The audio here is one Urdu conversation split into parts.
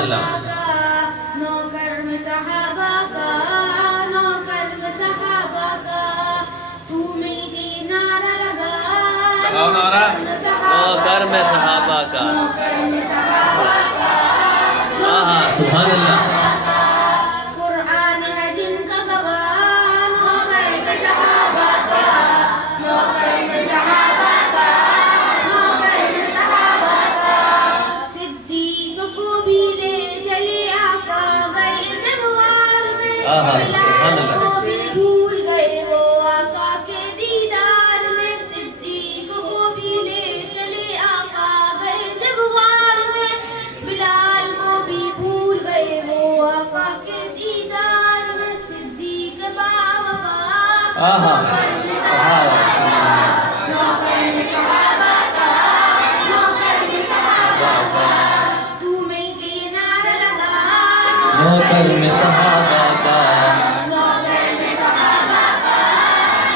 اللہ نوکر میں صحابہ کا نوکر میں صحابہ کا تو مل کے نعرہ لگا نوکر میں صحابہ کا نوکر میں صحابہ کا سبحان اللہ قرآن ہے جن کا گواہ نوکر میں صحابہ کا نوکر میں صحابہ کا نوکر میں صحابہ کا صدیق کو بھی لے چلے آقا گئے جب وار میں سبحان اللہ کو بھی بھول گئے وہ آقا کے دیدار میں صدیق کو بھی لے چلے آقا گئے جب وار میں بلال کو بھی بھول گئے وہ آقا کے دیدار میں صدیق باوفا نوکر میں صحابہ کا نوکر میں صحابہ کا تو مل کے یہ نعرہ لگا نوکر میں صحابہ کا نوکر میں صحابہ کا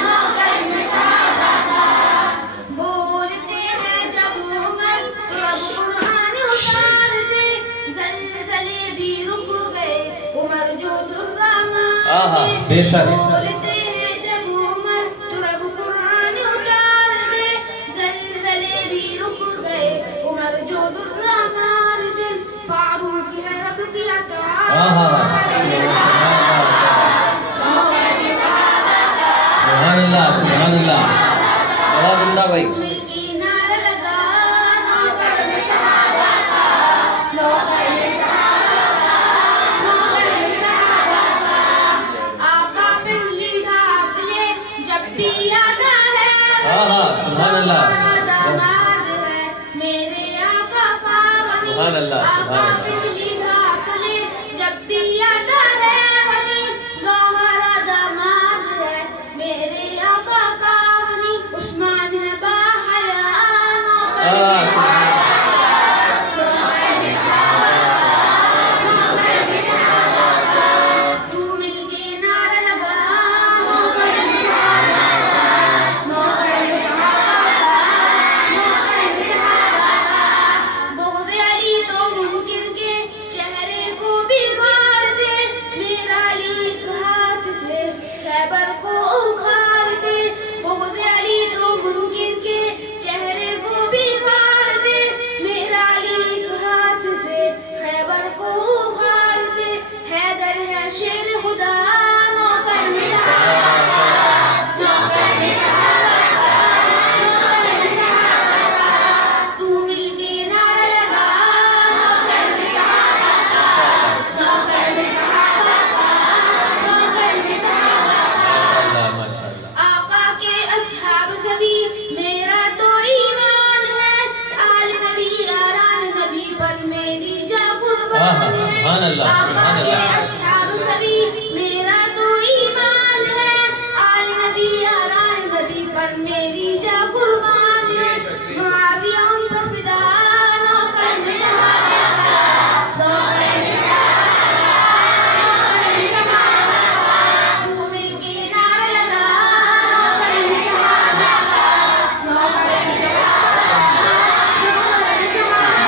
نوکر میں صحابہ کا بولتے ہیں جب عمر تو اب قرآن اتار دے زلزلے بھی رک گئے عمر جو درہ مارے بے شک بولتے ہیں جب عمر تو اب قرآن اتار دے زلزلے بھی رک گئے عمر جو درہ مار دے فاروق ہے رب کی عطا سبحان اللہ سبحان اللہ جواب اللہ بھائی مل کی نعرہ لگا نوکر میں صحابہ کا نوکر میں صحابہ کا نوکر میں صحابہ کا آقا پنڈلی ڈھانپ لے جب بھی آتا ہے سبحان اللہ ہمارا داماد ہے میرے آقا کا ولی سبحان اللہ سبحان آقا اللہ پنڈلی